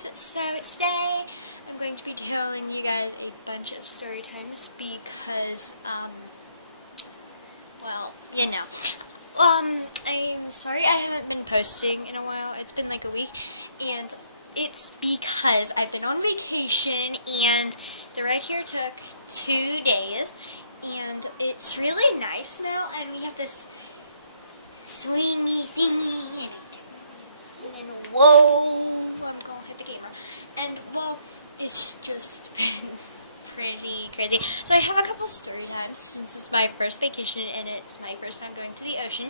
guys, so today I'm going to be telling you guys a bunch of story times because, well, you know. I'm sorry I haven't been posting in a while. It's been like a week, and it's because I've been on vacation, and the ride here took 2 days, and it's really nice now, and we have this swingy thingy, and whoa, I'm gonna hit the camera, and well, it's just been pretty crazy. So I have a couple story times since it's my first vacation and it's my first time going to the ocean.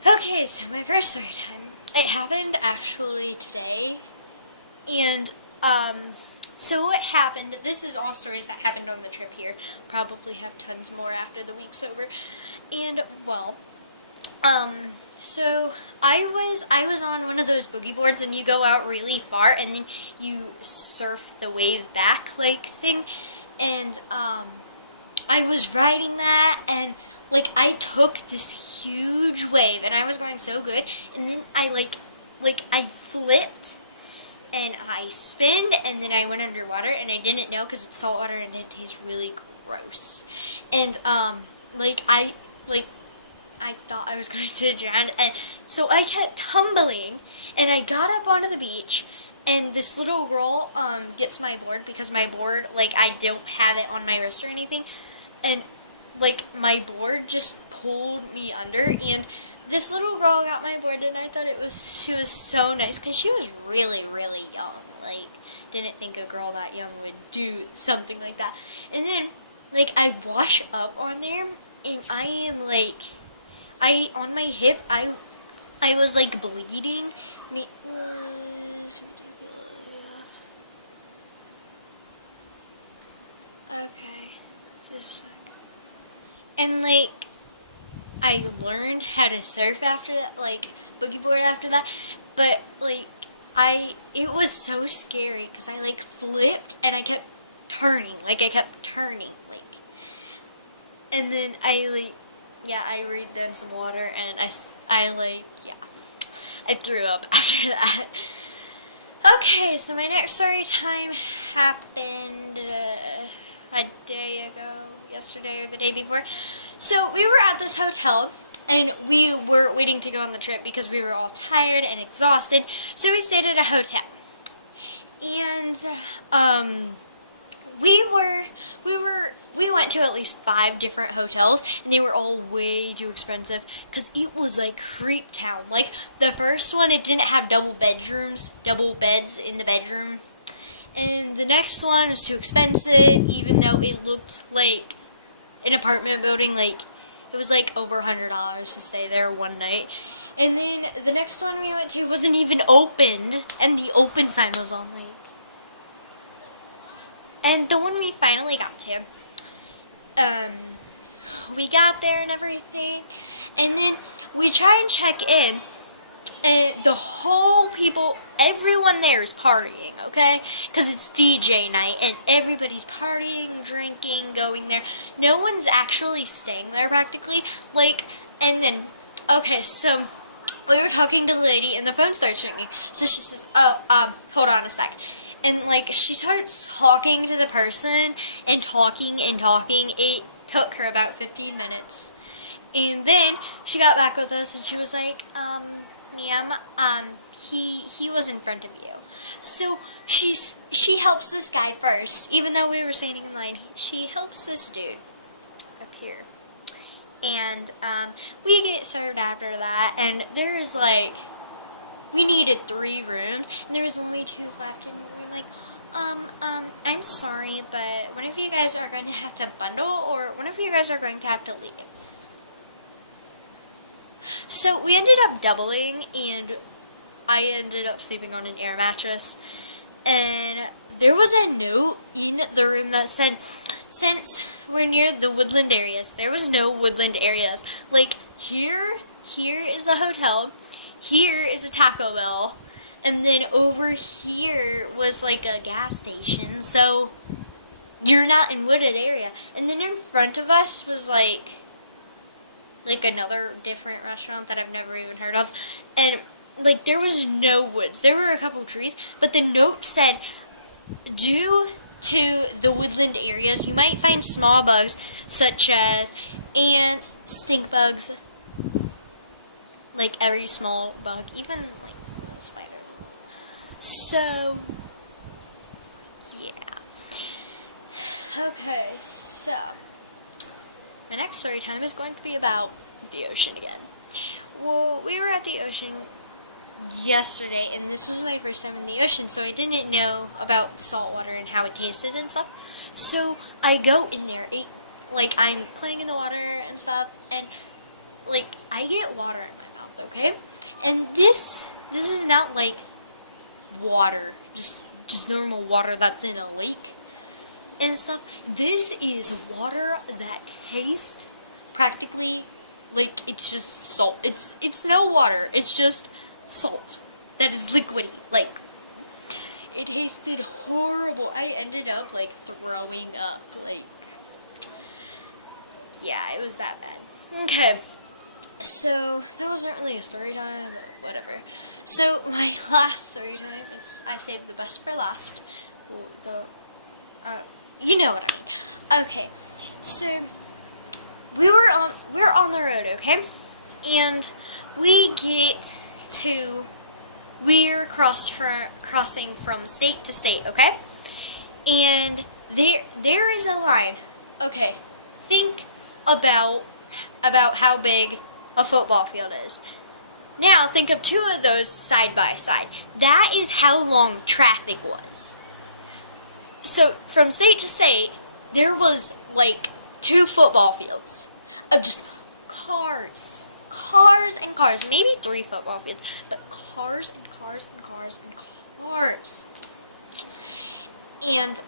Okay, so my first story time, it happened actually today, and so what happened, this is all stories that happened on the trip here, probably have tons more after the week's over, and well, so I was on one of those boogie boards, and you go out really far, and then you surf the wave back, like, thing, and, I was riding that, and, like, I took this huge wave, and I was going so good, and then I, I flipped, and I spinned, and then I went underwater, and I didn't know, because it's salt water, and it tastes really gross, and, I thought I was going to drown, and so I kept tumbling, and I got up onto the beach, and this little girl, gets my board, because my board, like, I don't have it on my wrist or anything, and, like, my board just pulled me under, and this little girl got my board, and I thought she was so nice, because she was really, really young, like, didn't think a girl that young would do something like that, and then, like, I wash up on there, and I am, like, on my hip, I was, like, bleeding. Okay. And, like, I learned how to surf after that, like, boogie board after that, but, like, it was so scary, because I, like, flipped, and I kept turning, like, and then I breathed in some water, and I threw up after that. Okay, so my next story time happened a day ago, yesterday or the day before. So we were at this hotel, and we were waiting to go on the trip because we were all tired and exhausted, so we stayed at a hotel. And, we went to at least 5 different hotels, and they were all way too expensive, because it was like Creep Town. Like, the first one, it didn't have double beds in the bedroom, and the next one was too expensive, even though it looked like an apartment building. Like, it was like over $100 to stay there one night. And then the next one we went to wasn't even opened, and the open sign was on, like. And the one we finally got to, we got there and everything, and then we try and check in, and everyone there is partying, okay? Because it's DJ night, and everybody's partying, drinking, going there. No one's actually staying there, practically. Like, and then, okay, so we were talking to the lady, and the phone starts ringing. So she says, hold on a sec. And, like, she starts talking to the person, and talking. It took her about 15 minutes. And then she got back with us, and she was like, ma'am, he was in front of you. So she helps this guy first, even though we were standing in line. She helps this dude up here. And, we get served after that, and there's, like, we needed 3 rooms, and there was only 2 left, and we were like, I'm sorry, but one of you guys are going to have to bundle, or one of you guys are going to have to leak. So we ended up doubling, and I ended up sleeping on an air mattress, and there was a note in the room that said, since we're near the woodland areas, there was no woodland areas. Like, here is the hotel, here is a Taco Bell, and then over here was, like, a gas station, so you're not in wooded area. And then in front of us was, like another different restaurant that I've never even heard of, and like, there was no woods. There were a couple trees, but the note said, due to the woodland areas, you might find small bugs such as ants, stink bugs, like every small bug, even like spider. So, yeah. Okay, so my next story time is going to be about the ocean again. Well, we were at the ocean yesterday, and this was my first time in the ocean, so I didn't know about the salt water and how it tasted and stuff. So I go in there, like, I'm playing in the water and stuff, and like, I get water in my mouth, okay? And this is not like water, just normal water that's in a lake and stuff. This is water that tastes practically like it's just salt. It's no water. It's just salt that is liquidy. Like, it tasted horrible. I ended up like throwing up. Like, yeah, it was that bad. Okay, so that wasn't really a story time or whatever. So my last story time, I saved the best for last. You know what I mean. Okay, so we're on the road, okay? And we're crossing from state to state, okay? And there is a line. Okay, think about how big a football field is. Now think of two of those side by side. That is how long traffic was. So from state to state, there was like 2 football fields of just cars and cars, maybe 3 football fields, but cars and cars and cars and cars. And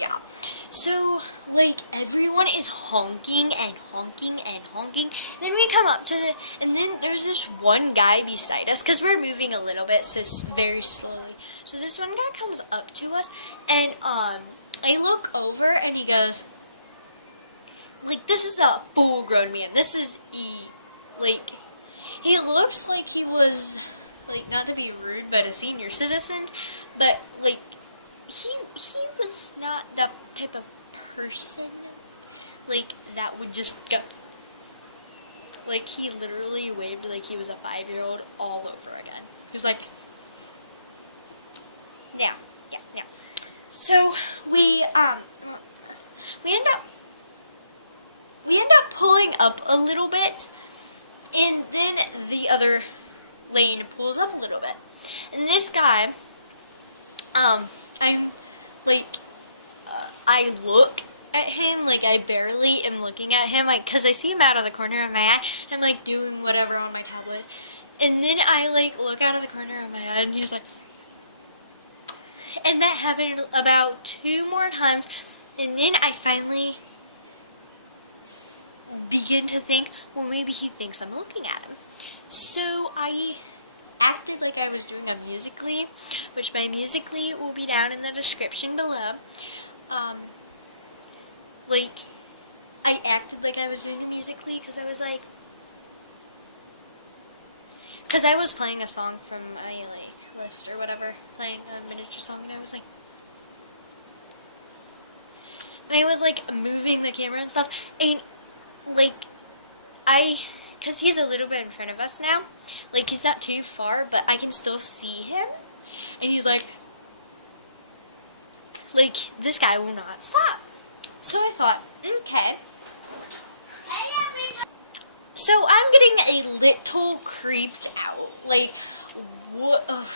yeah. So like everyone is honking and honking and honking. Then we come up to and then there's this one guy beside us, because we're moving a little bit, so very slowly. So this one guy comes up to us, and I look over, and he goes, like, this is a full-grown man. This is like, he looks like he was, like, not to be rude, but a senior citizen, but like, he was not that type of person, like, that would just go, like, he literally waved like he was a 5-year-old all over again. He was like, now. So we end up pulling up a little bit, and then the other lane pulls up a little bit. And this guy, I look at him, like, I barely am looking at him, like, because I see him out of the corner of my eye, and I'm, like, doing whatever on my tablet. And then I, like, look out of the corner of my eye, and he's like, and that happened about 2 more times, and then I finally begin to think, well, maybe he thinks I'm looking at him. So I acted like I was doing a Musical.ly, which my Musical.ly will be down in the description below. Like, I acted like I was doing a Musical.ly, because I was playing a song from my, like, list or whatever, playing a miniature song, and I was like, moving the camera and stuff, and, like, because he's a little bit in front of us now, like, he's not too far, but I can still see him, and he's like, this guy will not stop. So I thought, okay. So I'm getting a little creeped out. Like, what? Ugh.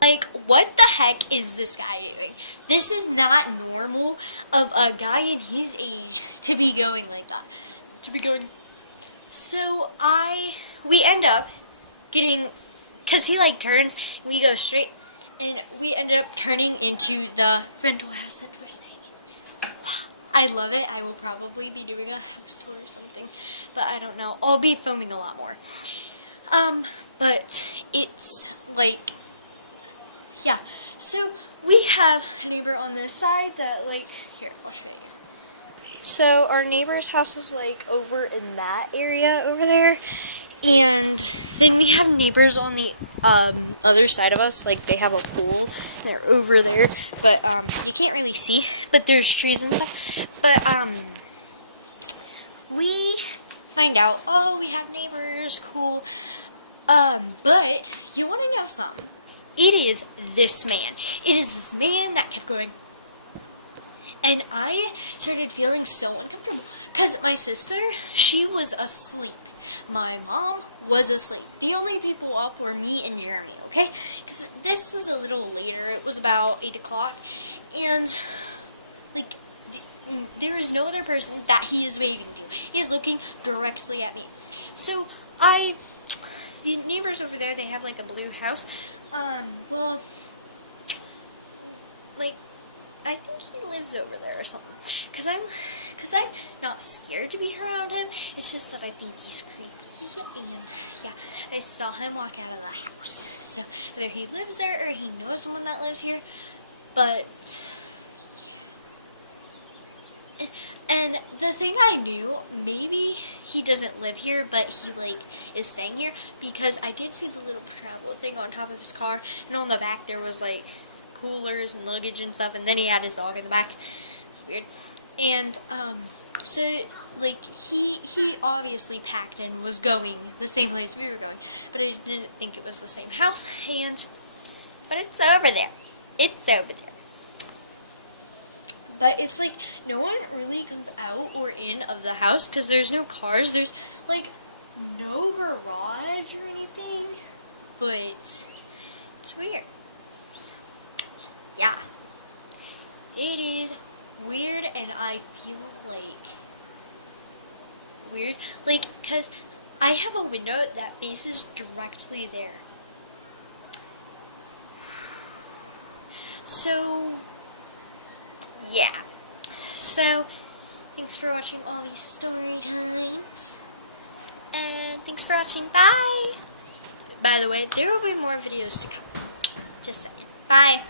Like, what the heck is this guy doing? This is not normal of a guy in his age to be going like that. So we end up getting, because he, like, turns, and we go straight, and we ended up turning into the rental house that we're staying in. I love it. I will probably be doing a house tour or something, but I don't know. I'll be filming a lot more. But it's, like, yeah. So we have a neighbor on this side that, like, here, watch me. So our neighbor's house is, like, over in that area over there, And then we have neighbors on the other side of us, like they have a pool, and they're over there, but you can't really see, but there's trees and stuff. But we find out, oh, we have neighbors, cool. But you want to know something? It is this man. It is this man that kept going. And I started feeling so uncomfortable. Because my sister, she was asleep. My mom was asleep. The only people up were me and Jeremy, okay? Because this was a little later. It was about 8 o'clock. And, like, there is no other person that he is waving to. He is looking directly at me. So, the neighbors over there, they have, like, a blue house. Well, like, I think he lives over there or something. Cause I'm not scared to be around him. It's just that I think he's creepy. And yeah, I saw him walk out of the house. So either he lives there or he knows someone that lives here. But and the thing I knew, maybe he doesn't live here, but he like is staying here because I did see the little travel thing on top of his car, and on the back there was like coolers and luggage and stuff, and then he had his dog in the back. It's weird. And so like he obviously packed and was going the same place we were going, but I didn't think it was the same house. But it's over there. It's over there. But it's like no one really comes out or in of the house because there's no cars. There's like no garage or anything. But it's weird. Yeah. It is weird, and I feel like weird. Like, because I have a window that faces directly there. So, yeah. So, thanks for watching all these story times. And thanks for watching. Bye! By the way, there will be more videos to come. Just saying. Bye!